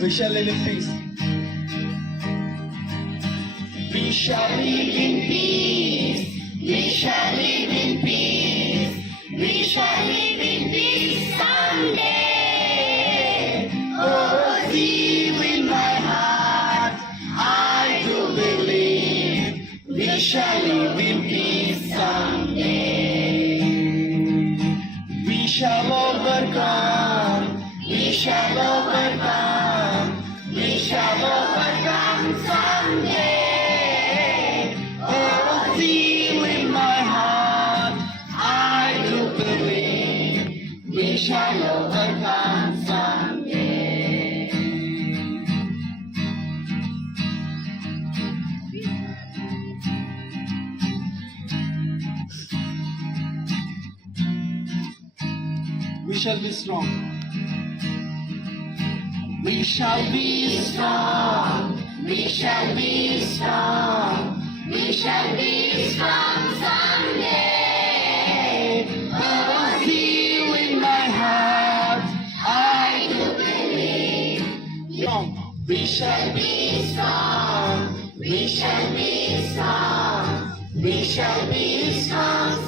We shall live in peace. We shall live in peace. We shall live in peace. We shall live in peace someday. Oh, deep in my heart, I do believe we shall live in peace someday. We shall overcome. We shall overcome. We shall overcome someday. Oh, deep in my heart, I do believe we shall overcome someday. We shall be strong. We shall be strong. We shall be strong. We shall be strong someday. Oh, deep in my heart, I do believe. We shall be strong. We shall be strong. We shall be strong